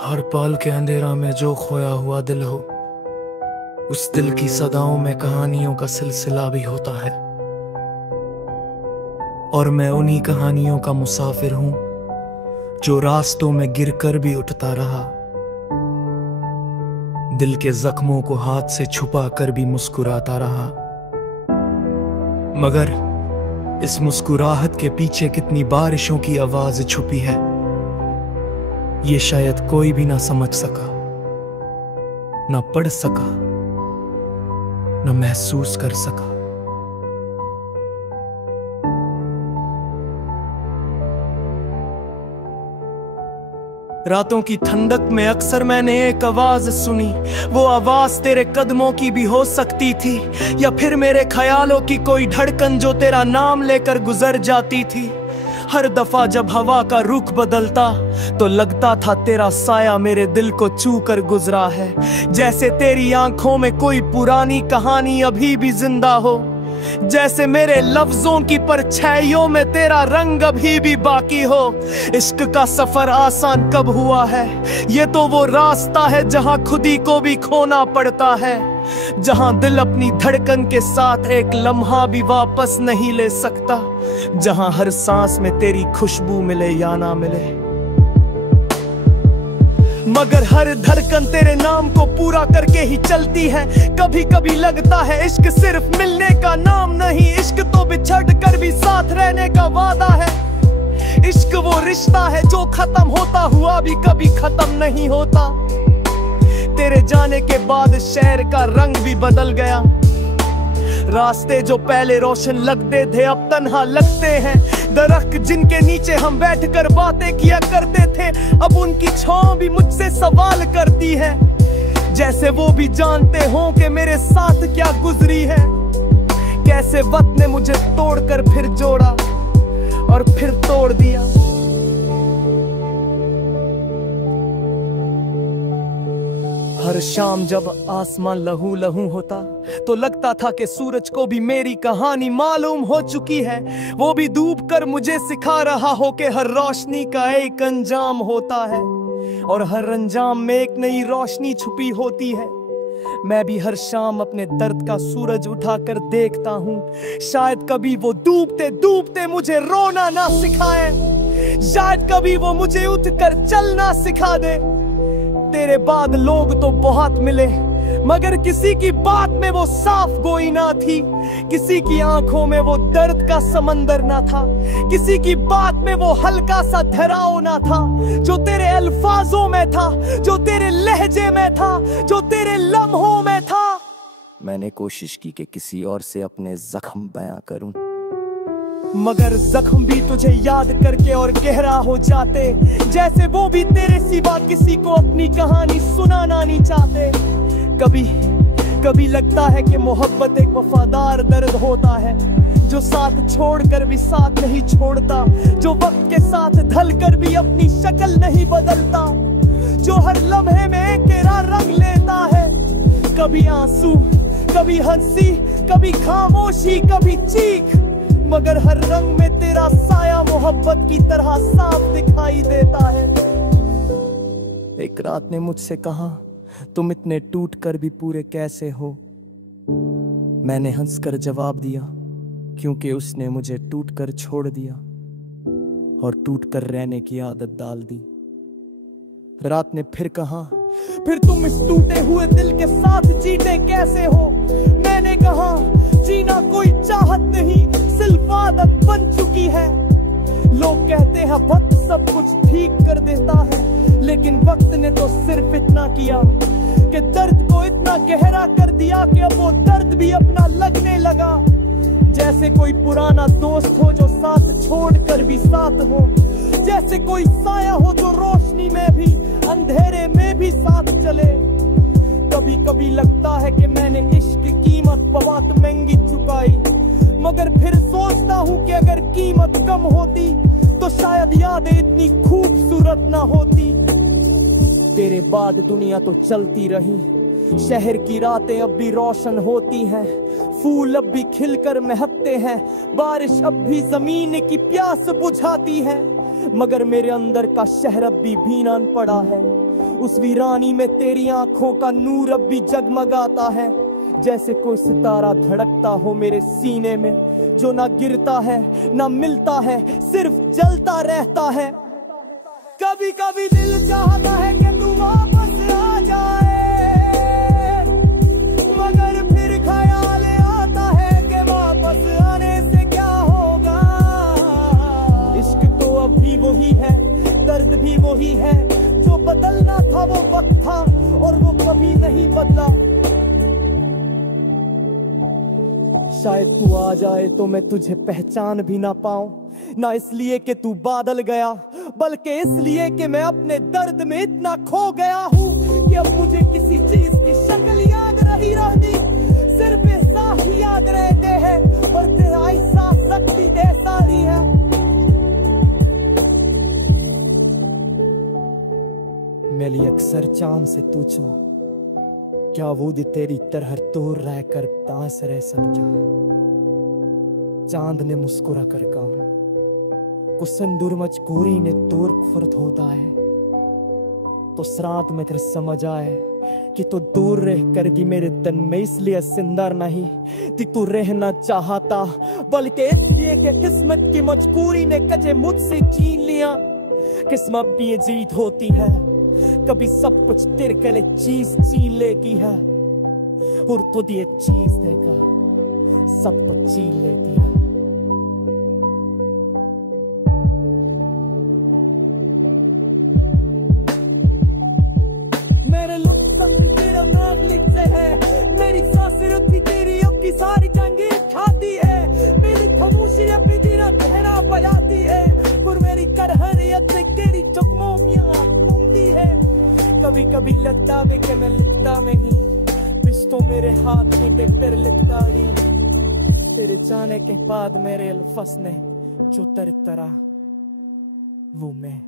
हर पल के अंधेरा में जो खोया हुआ दिल हो, उस दिल की सदाओं में कहानियों का सिलसिला भी होता है। और मैं उन्हीं कहानियों का मुसाफिर हूं जो रास्तों में गिरकर भी उठता रहा, दिल के जख्मों को हाथ से छुपा कर भी मुस्कुराता रहा। मगर इस मुस्कुराहट के पीछे कितनी बारिशों की आवाज छुपी है, ये शायद कोई भी ना समझ सका, ना पढ़ सका, ना महसूस कर सका। रातों की ठंडक में अक्सर मैंने एक आवाज सुनी, वो आवाज तेरे कदमों की भी हो सकती थी, या फिर मेरे ख्यालों की कोई धड़कन जो तेरा नाम लेकर गुजर जाती थी। हर दफा जब हवा का रुख बदलता तो लगता था तेरा साया मेरे दिल को छू कर गुजरा है, जैसे तेरी आंखों में कोई पुरानी कहानी अभी भी जिंदा हो, जैसे मेरे लफ्जों की परछाइयों में तेरा रंग अभी भी बाकी हो। इश्क का सफर आसान कब हुआ है, ये तो वो रास्ता है जहां खुदी को भी खोना पड़ता है, जहां दिल अपनी धड़कन के साथ एक लम्हा भी वापस नहीं ले सकता, जहां हर सांस में तेरी खुशबू मिले या ना मिले। मगर हर धड़कन तेरे नाम को पूरा करके ही चलती है। कभी कभी लगता है इश्क सिर्फ मिलने का नाम नहीं, इश्क तो बिछड़ कर भी साथ रहने का वादा है। इश्क वो रिश्ता है जो खत्म होता हुआ भी कभी खत्म नहीं होता। तेरे जाने के बाद शहर का रंग भी बदल गया, रास्ते जो पहले रोशन लगते थे अब तन्हा लगते हैं। दरख्त जिनके नीचे हम बैठकर बातें किया करते थे, अब उनकी छांव भी मुझसे सवाल करती है, जैसे वो भी जानते हों कि मेरे साथ क्या गुजरी है। कैसे वक्त ने मुझे तोड़कर फिर जोड़ा और फिर तोड़ दिया। हर शाम जब आसमान लहू लहू होता तो लगता था कि सूरज को भी मेरी कहानी मालूम हो चुकी है। वो भी डूब कर मुझे सिखा रहा हो कि हर रोशनी का एक अंजाम होता है, और हर अंजाम में एक नई रोशनी छुपी होती है। मैं भी हर शाम अपने दर्द का सूरज उठाकर देखता हूँ, शायद कभी वो डूबते डूबते मुझे रोना ना सिखाए, शायद कभी वो मुझे उठकर चलना सिखा दे। तेरे बाद लोग तो बहुत मिले, मगर किसी की बात में वो साफ गोई ना थी, किसी की आंखों में वो दर्द का समंदर ना था, किसी की बात में वो हल्का सा ठहराव ना था, जो तेरे अल्फाजों में था, जो तेरे लहजे में था, जो तेरे लम्हों में था। मैंने कोशिश की कि किसी और से अपने जख्म बयां करूं, मगर जख्म भी तुझे याद करके और गहरा हो जाते, जैसे वो भी तेरे सिवा किसी को अपनी कहानी सुनाना नहीं चाहते। कभी लगता है कि मोहब्बत एक वफादार दर्द होता है, जो साथ छोड़कर भी साथ नहीं छोड़ता, जो वक्त के साथ ढलकर भी अपनी शक्ल नहीं बदलता, जो हर लम्हे में एक तेरा रंग लेता है। कभी आंसू, कभी हंसी, कभी खामोशी, कभी चीख, मगर हर रंग में तेरा साया मोहब्बत की तरह साफ दिखाई देता है। एक रात ने मुझसे कहा, तुम इतने टूट कर भी पूरे कैसे हो? मैंने हंसकर जवाब दिया, क्योंकि उसने मुझे टूट कर छोड़ दिया और टूट कर रहने की आदत डाल दी। रात ने फिर कहा, फिर तुम इस टूटे हुए दिल के साथ जीते कैसे हो? मैंने कहा, जीना कोई चाहत नहीं, सिर्फ आदत बन चुकी है। लोग कहते हैं वक्त सब कुछ ठीक कर देता है, लेकिन वक्त ने तो सिर्फ इतना किया कि दर्द को इतना गहरा कर दिया कि अब वो दर्द भी अपना लगने लगा। जैसे कोई पुराना दोस्त हो जो साथ छोड़कर भी साथ हो, जैसे कोई साया हो जो रोशनी में भी अंधेरे में भी साथ चले। कभी कभी लगता है कि मैंने इश्क की कीमत बहुत महंगी चुकाई, मगर फिर सोचता हूँ कि अगर कीमत कम होती तो शायद यादें इतनी खूबसूरत ना होती। तेरे बाद दुनिया तो चलती रही, शहर की रातें अब भी रोशन होती हैं, फूल अब भी खिलकर महकते हैं, बारिश अब भी जमीन की प्यास बुझाती है। मगर मेरे अंदर का शहर अब भी भीना पड़ा है। उस वीरानी में तेरी आंखों का नूर अब भी जगमगाता है, जैसे कोई सितारा धड़कता हो मेरे सीने में, जो ना गिरता है ना मिलता है, सिर्फ जलता रहता है। कभी कभी दिल चाहता है कि तू वापस आ जाए, मगर फिर ख्याल आता है कि वापस आने से क्या होगा। इश्क तो अब भी वही है, दर्द भी वही है, जो बदलना था वो वक्त था और वो कभी नहीं बदला। शायद तू आ जाए तो मैं तुझे पहचान भी ना पाऊं, ना इसलिए कि तू बादल गया, बल्कि इसलिए कि मैं अपने दर्द में इतना खो गया हूँ कि अब मुझे किसी चीज की शक्ल याद नहीं रहती, सिर्फ एहसास याद रहते हैं, पर तेरा एहसास शक्ति जैसा ही है। मेरी अक्सर चांद से पूछो, क्या वो दी तेरी तरह दूर रहकर दास रह सकता। चांद ने मुस्कुरा कर कहा, कुसंदूर मजबूरी ने तोर फर्द होता है, तो श्राद्ध में तेरे समझ आए कि तो दूर रह कर भी मेरे तन में इसलिए सिंदर नहीं कि तू रहना चाहता, बल्कि इसलिए कि किस्मत की मजबूरी ने कजे मुझसे छीन लिया। किस्मत भी ये जीत होती है, कभी सब कुछ तेरे के लिए चीज छीन लेती है, और खुद ये चीज देकर सब कुछ छीन लेती है। मेरे लुत्फ भी तेरे नागलिक से है, मेरी सांसें रुकी तेरी अब की सारी जंगें खाती है, मेरी खामोशी अपनी दिना कहना बजाती है, और मेरी करहरियत से तेरी चुकमोमियां घूमती है। कभी कभी लगता है कि मैं लिखता नहीं, रिश्तों मेरे हाथ में देख लिखता ही, तेरे जाने के बाद मेरे अल्फाज ने जो तरतरा वो मैं